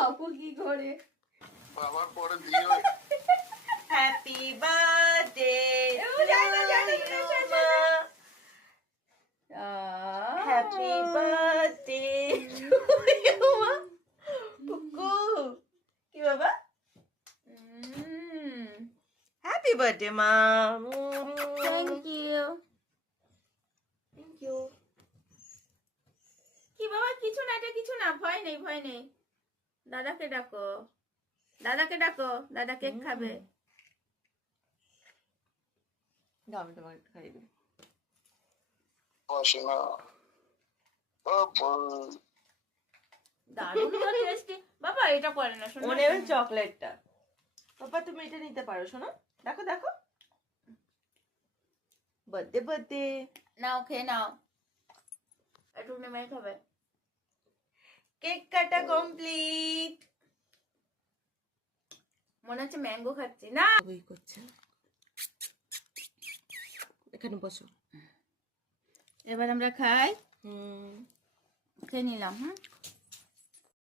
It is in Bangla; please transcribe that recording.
খাবো কি করে? বাবার পরে দিও। হ্যাপি বার্থডে হ্যাপি বার্থডে কি বাবা হ্যাপি বার্থডে মা থ্যাংক ইউ। থ্যাংক ইউ কি বাবা, কিছু না, এটা কিছু না, ভয় নেই, ভয় নেই। দাদাকে ডাকো, দাদাকে ডাকো, দাদা কেক খাবে। দাও আমি তোমাকে একটু খাইয়ে দিই বসে না বাবা। দারুণ টেস্টি। বাবা এটা করে না, শোনো। ও নেবে চকলেটটা বাবা, তুমি এটা নিতে পারো শোনো। দেখো দেখো বার্থডে বার্থডে নাও, খেয়ে নাও, একটু নেমে খাবে। কেক কাটা কমপ্লিট। মনে হচ্ছে ম্যাঙ্গো খাচ্ছি না। ওই করছে এখানে বসো। এবার আমরা খাই। হুম খেয়ে নিলাম।